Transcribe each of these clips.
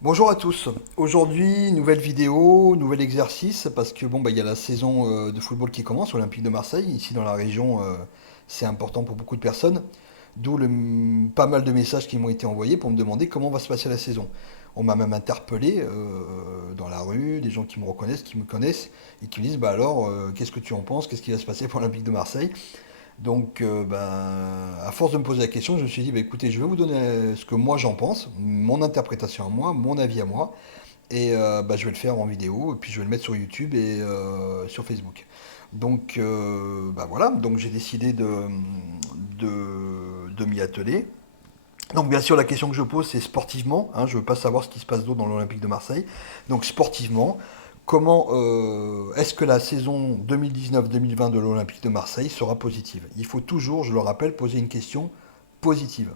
Bonjour à tous. Aujourd'hui, nouvelle vidéo, nouvel exercice parce que bon bah il y a la saison de football qui commence, Olympique de Marseille. Ici dans la région, c'est important pour beaucoup de personnes. D'où pas mal de messages qui m'ont été envoyés pour me demander comment va se passer la saison. On m'a même interpellé dans la rue, des gens qui me reconnaissent, qui me connaissent et qui me disent bah alors qu'est-ce que tu en penses, qu'est-ce qui va se passer pour l'Olympique de Marseille. Donc, à force de me poser la question, je me suis dit, bah, écoutez, je vais vous donner ce que moi j'en pense, mon interprétation à moi, mon avis à moi, et je vais le faire en vidéo, et puis je vais le mettre sur YouTube et sur Facebook. Donc, voilà, donc j'ai décidé de m'y atteler. Donc, bien sûr, la question que je pose, c'est sportivement, hein, je ne veux pas savoir ce qui se passe d'autre dans l'Olympique de Marseille. Donc, sportivement, comment est-ce que la saison 2019-2020 de l'Olympique de Marseille sera positive? Il faut toujours, je le rappelle, poser une question positive.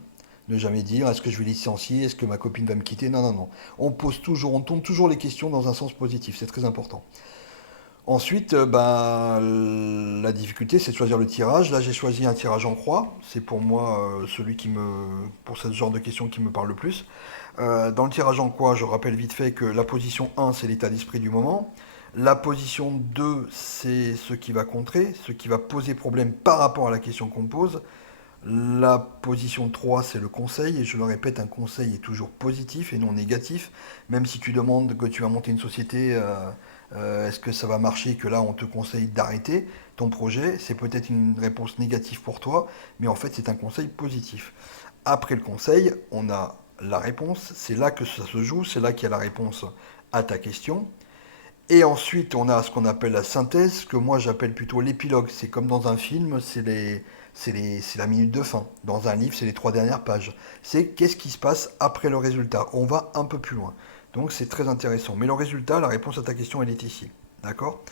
Ne jamais dire est-ce que je vais licencier, est-ce que ma copine va me quitter. Non, non, non. On pose toujours, on tourne toujours les questions dans un sens positif. C'est très important. Ensuite, la difficulté, c'est de choisir le tirage. Là, j'ai choisi un tirage en croix. C'est pour moi celui pour ce genre de questions qui me parle le plus. Dans le tirage en croix, je rappelle vite fait que la position 1, c'est l'état d'esprit du moment. La position 2, c'est ce qui va contrer, ce qui va poser problème par rapport à la question qu'on pose. La position 3, c'est le conseil, et je le répète, un conseil est toujours positif et non négatif. Même si tu demandes que tu vas monter une société, est-ce que ça va marcher, que là on te conseille d'arrêter ton projet, c'est peut-être une réponse négative pour toi, mais en fait c'est un conseil positif. Après le conseil, on a la réponse, c'est là que ça se joue, c'est là qu'il y a la réponse à ta question. Et ensuite, on a ce qu'on appelle la synthèse, que moi j'appelle plutôt l'épilogue. C'est comme dans un film, c'est la minute de fin. Dans un livre, c'est les trois dernières pages. C'est qu'est-ce qui se passe après le résultat. On va un peu plus loin. Donc c'est très intéressant. Mais le résultat, la réponse à ta question, elle est ici. D'accord?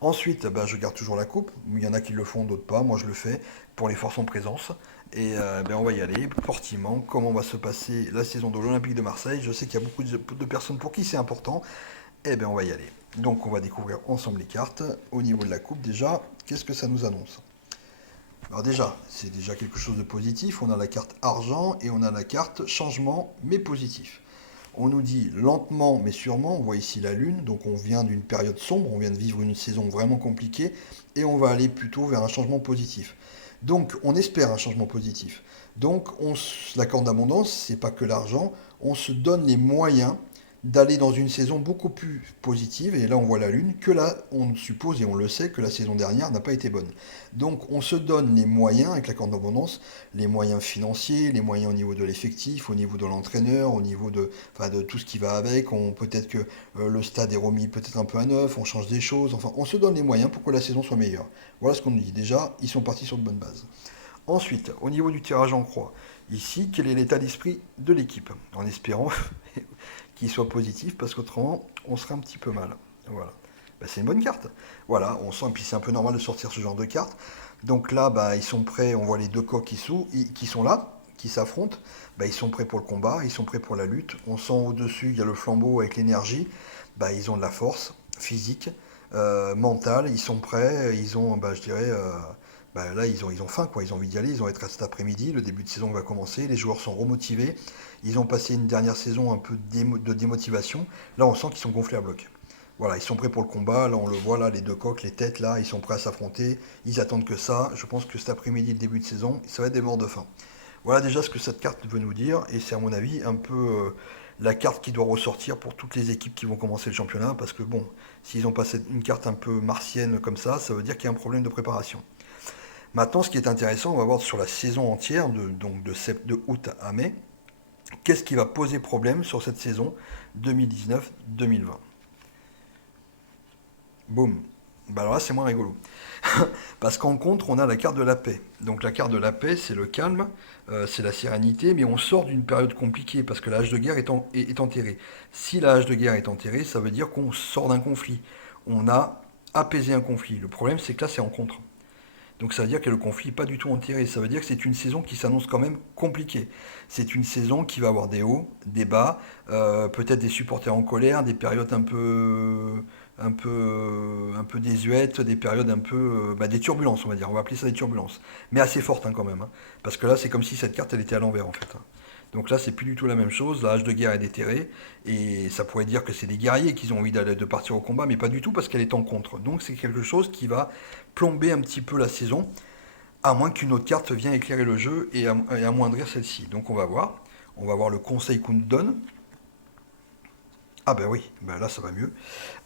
Ensuite, je garde toujours la coupe. Il y en a qui le font, d'autres pas. Moi, je le fais pour les forces en présence. Et on va y aller sportivement. Comment va se passer la saison de l'Olympique de Marseille? Je sais qu'il y a beaucoup de personnes pour qui c'est important. Eh bien, on va y aller. Donc, on va découvrir ensemble les cartes. Au niveau de la coupe, déjà, qu'est-ce que ça nous annonce? Alors déjà, c'est déjà quelque chose de positif. On a la carte argent et on a la carte changement, mais positif. On nous dit lentement mais sûrement, on voit ici la lune, donc on vient d'une période sombre, on vient de vivre une saison vraiment compliquée, et on va aller plutôt vers un changement positif. Donc on espère un changement positif. Donc la corde d'abondance, c'est pas que l'argent, on se donne les moyens d'aller dans une saison beaucoup plus positive, et là on voit la lune, que là on suppose et on le sait que la saison dernière n'a pas été bonne. Donc on se donne les moyens avec la corde d'abondance, les moyens financiers, les moyens au niveau de l'effectif, au niveau de l'entraîneur, au niveau de tout ce qui va avec. Peut-être que le stade est remis peut-être un peu à neuf, on change des choses, enfin on se donne les moyens pour que la saison soit meilleure. Voilà ce qu'on nous dit. Déjà, ils sont partis sur de bonnes bases. Ensuite, au niveau du tirage en croix, ici, quel est l'état d'esprit de l'équipe? En espérant qu'il soit positif, parce qu'autrement, on serait un petit peu mal. Voilà. C'est une bonne carte. Voilà, on sent, et puis c'est un peu normal de sortir ce genre de carte. Donc là, ils sont prêts, on voit les deux coqs qui sont là, qui s'affrontent. Ils sont prêts pour le combat, ils sont prêts pour la lutte. On sent au-dessus, il y a le flambeau avec l'énergie. Ils ont de la force physique, mentale, ils sont prêts, ils ont, je dirais, là, ils ont faim, quoi. Ils ont envie d'y aller, ils ont être à cet après-midi, le début de saison va commencer, les joueurs sont remotivés, ils ont passé une dernière saison un peu de démotivation. Là, on sent qu'ils sont gonflés à bloc. Voilà, ils sont prêts pour le combat. Là, on le voit, là, les deux coqs, les têtes, là, ils sont prêts à s'affronter. Ils attendent que ça. Je pense que cet après-midi, le début de saison, ça va être des morts de faim. Voilà déjà ce que cette carte veut nous dire. Et c'est, à mon avis, un peu la carte qui doit ressortir pour toutes les équipes qui vont commencer le championnat. Parce que, bon, s'ils ont passé une carte un peu martienne comme ça veut dire qu'il y a un problème de préparation. Maintenant, ce qui est intéressant, on va voir sur la saison entière, donc de août à mai, qu'est-ce qui va poser problème sur cette saison 2019-2020. Boum. Alors là, c'est moins rigolo. Parce qu'en contre, on a la carte de la paix. Donc la carte de la paix, c'est le calme, c'est la sérénité, mais on sort d'une période compliquée parce que l'âge de guerre est enterré. Si l'âge de guerre est enterré, ça veut dire qu'on sort d'un conflit. On a apaisé un conflit. Le problème, c'est que là, c'est en contre. Donc ça veut dire que le conflit n'est pas du tout enterré. Ça veut dire que c'est une saison qui s'annonce quand même compliquée. C'est une saison qui va avoir des hauts, des bas, peut-être des supporters en colère, des périodes un peu désuètes, des périodes un peu, des turbulences, on va dire. On va appeler ça des turbulences, mais assez fortes, hein, quand même, hein. Parce que là, c'est comme si cette carte elle était à l'envers en fait, hein. Donc là, c'est plus du tout la même chose. La hache de guerre est déterrée. Et ça pourrait dire que c'est des guerriers qui ont envie de partir au combat, mais pas du tout parce qu'elle est en contre. Donc c'est quelque chose qui va plomber un petit peu la saison, à moins qu'une autre carte vienne éclairer le jeu et amoindrir celle-ci. Donc on va voir. On va voir le conseil qu'on nous donne. Ah ben oui, ben là ça va mieux.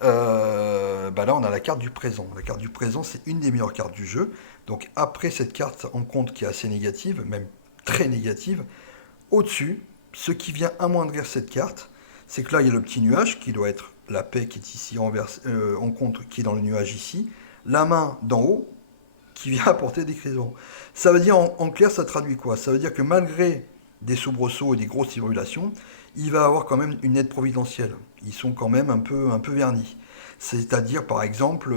Ben là on a la carte du présent. La carte du présent c'est une des meilleures cartes du jeu. Donc après cette carte en compte qui est assez négative, même très négative, au-dessus, ce qui vient amoindrir cette carte, c'est que là il y a le petit nuage qui doit être la paix qui est ici en contre, qui est dans le nuage ici. La main d'en haut qui vient apporter des créations. Ça veut dire, en clair, ça traduit quoi? Ça veut dire que malgré des soubresauts et des grosses tribulations, il va avoir quand même une aide providentielle. Ils sont quand même un peu vernis. C'est-à-dire, par exemple,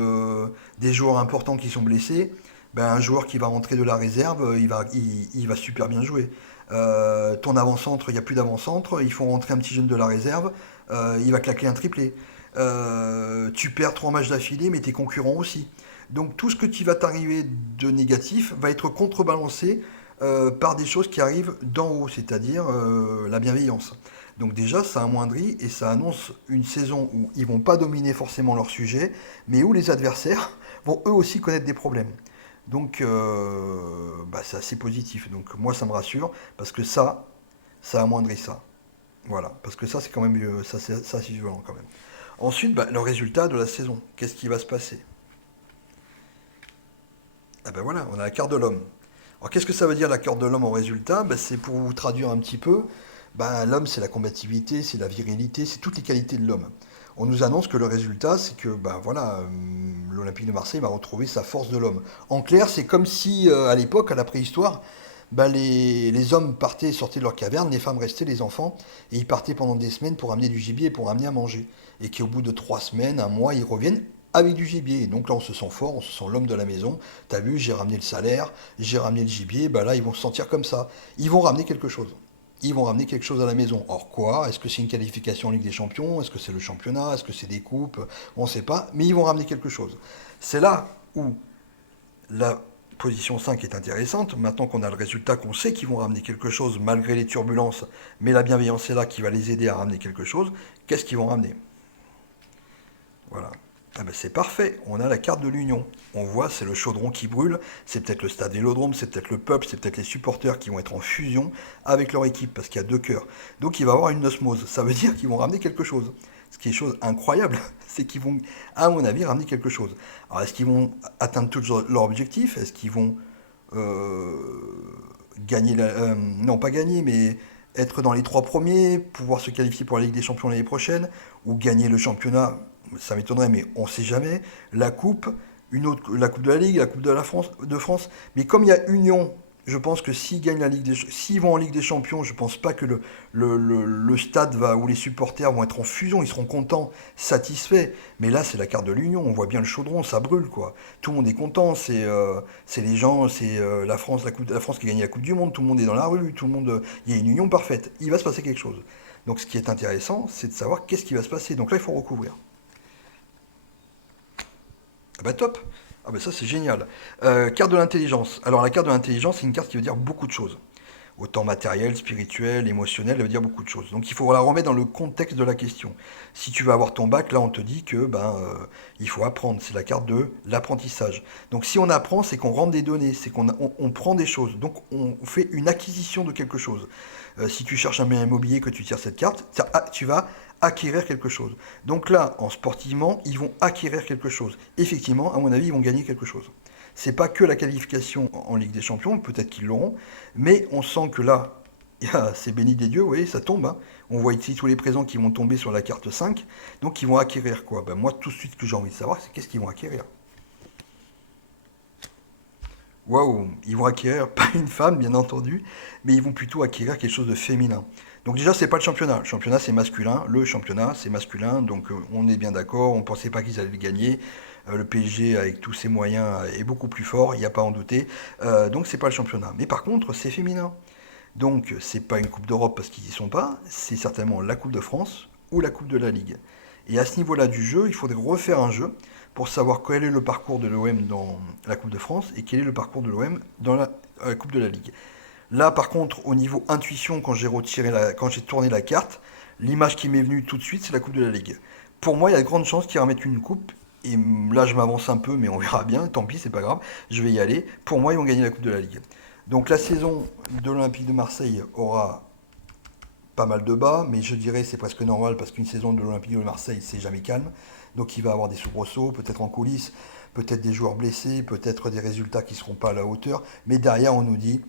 des joueurs importants qui sont blessés, ben, un joueur qui va rentrer de la réserve, il va super bien jouer. Ton avant-centre, il n'y a plus d'avant-centre, il faut rentrer un petit jeune de la réserve, il va claquer un triplé. Tu perds 3 matchs d'affilée, mais tes concurrents aussi. Donc tout ce que qui va t'arriver de négatif va être contrebalancé par des choses qui arrivent d'en haut, c'est-à-dire la bienveillance. Donc déjà, ça amoindrit et ça annonce une saison où ils vont pas dominer forcément leur sujet, mais où les adversaires vont eux aussi connaître des problèmes. Donc bah, c'est assez positif. Donc moi, ça me rassure parce que ça amoindrit ça. Voilà, parce que ça, c'est quand même ça, c'est violent quand même. Ensuite, bah, le résultat de la saison. Qu'est-ce qui va se passer? Ah ben voilà, on a la carte de l'homme. Alors qu'est-ce que ça veut dire la carte de l'homme en résultat? Ben, c'est pour vous traduire un petit peu. Ben, l'homme, c'est la combativité, c'est la virilité, c'est toutes les qualités de l'homme. On nous annonce que le résultat, c'est que ben, voilà, l'Olympique de Marseille va retrouver sa force de l'homme. En clair, c'est comme si à l'époque, à la préhistoire, ben, les hommes partaient, sortaient de leur caverne, les femmes restaient, les enfants, et ils partaient pendant des semaines pour amener du gibier, pour amener à manger. Et qu'au bout de 3 semaines, un mois, ils reviennent avec du gibier. Et donc là, on se sent fort, on se sent l'homme de la maison. T'as vu, j'ai ramené le salaire, j'ai ramené le gibier. Bah là, ils vont se sentir comme ça. Ils vont ramener quelque chose. Ils vont ramener quelque chose à la maison. Or quoi? Est-ce que c'est une qualification en Ligue des Champions? Est-ce que c'est le championnat? Est-ce que c'est des coupes? On ne sait pas, mais ils vont ramener quelque chose. C'est là où la position 5 est intéressante. Maintenant qu'on a le résultat, qu'on sait qu'ils vont ramener quelque chose malgré les turbulences, mais la bienveillance est là qui va les aider à ramener quelque chose. Qu'est-ce qu'ils vont ramener? Voilà. Ah ben c'est parfait, on a la carte de l'Union. On voit, c'est le chaudron qui brûle, c'est peut-être le stade Vélodrome, c'est peut-être le peuple, c'est peut-être les supporters qui vont être en fusion avec leur équipe, parce qu'il y a deux cœurs. Donc il va y avoir une osmose, ça veut dire qu'ils vont ramener quelque chose. Ce qui est chose incroyable, c'est qu'ils vont, à mon avis, ramener quelque chose. Alors est-ce qu'ils vont atteindre tous leurs objectifs? Est-ce qu'ils vont euh, gagner, non pas gagner, mais être dans les 3 premiers, pouvoir se qualifier pour la Ligue des Champions l'année prochaine, ou gagner le championnat? Ça m'étonnerait, mais on ne sait jamais. La coupe, la coupe de la Ligue, la coupe de France. Mais comme il y a Union, je pense que s'ils vont en Ligue des Champions, je pense pas que le stade va, où les supporters vont être en fusion, ils seront contents, satisfaits. Mais là, c'est la carte de l'Union, on voit bien le chaudron, ça brûle quoi. Tout le monde est content, c'est les gens, c'est la France, la France qui gagne la Coupe du Monde, tout le monde est dans la rue, tout le monde, il y a une union parfaite. Il va se passer quelque chose. Donc ce qui est intéressant, c'est de savoir qu'est-ce qui va se passer. Donc là, il faut recouvrir. Ah bah top. Ah bah ça c'est génial. Carte de l'intelligence. Alors la carte de l'intelligence, c'est une carte qui veut dire beaucoup de choses. Autant matériel, spirituel, émotionnel, elle veut dire beaucoup de choses. Donc il faut la remettre dans le contexte de la question. Si tu veux avoir ton bac, là on te dit que il faut apprendre. C'est la carte de l'apprentissage. Donc si on apprend, c'est qu'on rentre des données, c'est qu'on prend des choses. Donc on fait une acquisition de quelque chose. Si tu cherches un bien immobilier, que tu tires cette carte, tu vas acquérir quelque chose. Donc là, en sportivement, ils vont acquérir quelque chose. Effectivement, à mon avis, ils vont gagner quelque chose. C'est pas que la qualification en Ligue des Champions, peut-être qu'ils l'auront, mais on sent que là, c'est béni des dieux, vous voyez, ça tombe. Hein. On voit ici tous les présents qui vont tomber sur la carte 5, donc ils vont acquérir quoi? Ben moi, tout de suite, ce que j'ai envie de savoir, c'est qu'est-ce qu'ils vont acquérir. Waouh, ils vont acquérir pas une femme, bien entendu, mais ils vont plutôt acquérir quelque chose de féminin. Donc déjà, c'est pas le championnat. Le championnat, c'est masculin. Le championnat, c'est masculin. Donc on est bien d'accord. On pensait pas qu'ils allaient le gagner. Le PSG, avec tous ses moyens, est beaucoup plus fort. Il n'y a pas à en douter. Donc c'est pas le championnat. Mais par contre, c'est féminin. Donc c'est pas une Coupe d'Europe parce qu'ils y sont pas. C'est certainement la Coupe de France ou la Coupe de la Ligue. Et à ce niveau-là du jeu, il faudrait refaire un jeu pour savoir quel est le parcours de l'OM dans la Coupe de France et quel est le parcours de l'OM dans la Coupe de la Ligue. Là, par contre, au niveau intuition, quand j'ai tourné la carte, l'image qui m'est venue tout de suite, c'est la Coupe de la Ligue. Pour moi, il y a de grandes chances qu'ils remettent une coupe. Et là, je m'avance un peu, mais on verra bien. Tant pis, c'est pas grave. Je vais y aller. Pour moi, ils vont gagner la Coupe de la Ligue. Donc la saison de l'Olympique de Marseille aura pas mal de bas, mais je dirais c'est presque normal parce qu'une saison de l'Olympique de Marseille, c'est jamais calme. Donc il va avoir des soubresauts, peut-être en coulisses, peut-être des joueurs blessés, peut-être des résultats qui ne seront pas à la hauteur. Mais derrière, on nous dit,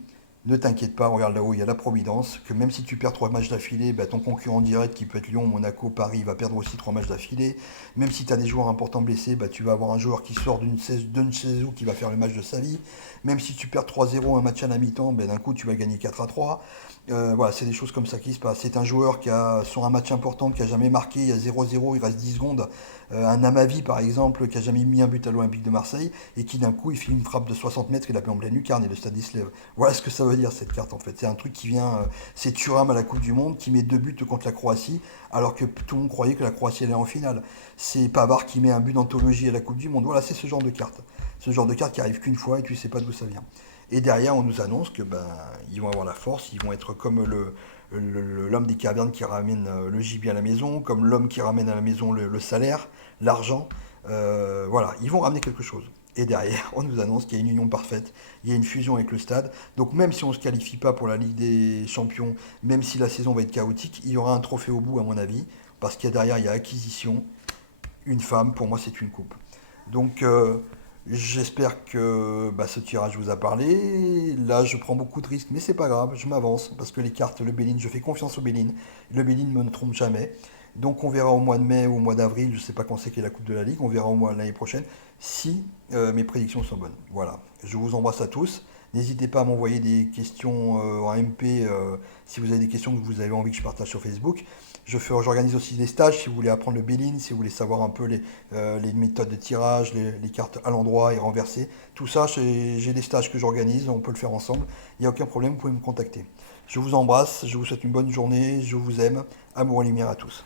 ne t'inquiète pas, regarde là-haut, il y a la Providence, que même si tu perds 3 matchs d'affilée, bah, ton concurrent direct qui peut être Lyon, Monaco, Paris, va perdre aussi 3 matchs d'affilée. Même si tu as des joueurs importants blessés, bah, tu vas avoir un joueur qui sort d'une saison qui va faire le match de sa vie. Même si tu perds 3-0 un match à la mi-temps, bah, d'un coup tu vas gagner 4-3. Voilà, c'est des choses comme ça qui se passent. C'est un joueur qui a, sur un match important, qui a jamais marqué, il y a 0-0, il reste 10 secondes. Un Amavi, par exemple, qui a jamais mis un but à l'Olympique de Marseille, et qui d'un coup, il fait une frappe de 60 mètres, il a fait en pleine lucarne, et le stade il se lève. Voilà ce que ça veut dire, cette carte, en fait. C'est un truc qui vient, c'est Thuram à la Coupe du Monde, qui met 2 buts contre la Croatie, alors que tout le monde croyait que la Croatie allait en finale. C'est Pavard qui met un but d'anthologie à la Coupe du Monde. Voilà, c'est ce genre de carte. Ce genre de carte qui arrive qu'une fois, et tu sais pas d'où ça vient. Et derrière, on nous annonce que ben, ils vont avoir la force, ils vont être comme l'homme des cavernes qui ramène le gibier à la maison, comme l'homme qui ramène à la maison le salaire, l'argent. Voilà, ils vont ramener quelque chose. Et derrière, on nous annonce qu'il y a une union parfaite, il y a une fusion avec le stade. Donc même si on ne se qualifie pas pour la Ligue des Champions, même si la saison va être chaotique, il y aura un trophée au bout, à mon avis, parce qu'il y a derrière, il y a acquisition, une femme, pour moi c'est une coupe. Donc j'espère que bah, ce tirage vous a parlé. Là, je prends beaucoup de risques, mais c'est pas grave, je m'avance parce que les cartes, le Béline, je fais confiance au Béline. Le Béline ne me trompe jamais. Donc on verra au mois de mai ou au mois d'avril, je ne sais pas quand c'est qu'est la Coupe de la Ligue, on verra au mois l'année prochaine si mes prédictions sont bonnes. Voilà, je vous embrasse à tous. N'hésitez pas à m'envoyer des questions en MP si vous avez des questions que vous avez envie que je partage sur Facebook. J'organise aussi des stages si vous voulez apprendre le Béline, si vous voulez savoir un peu les méthodes de tirage, les cartes à l'endroit et renversées. Tout ça, j'ai des stages que j'organise, on peut le faire ensemble. Il n'y a aucun problème, vous pouvez me contacter. Je vous embrasse, je vous souhaite une bonne journée, je vous aime. Amour et lumière à tous.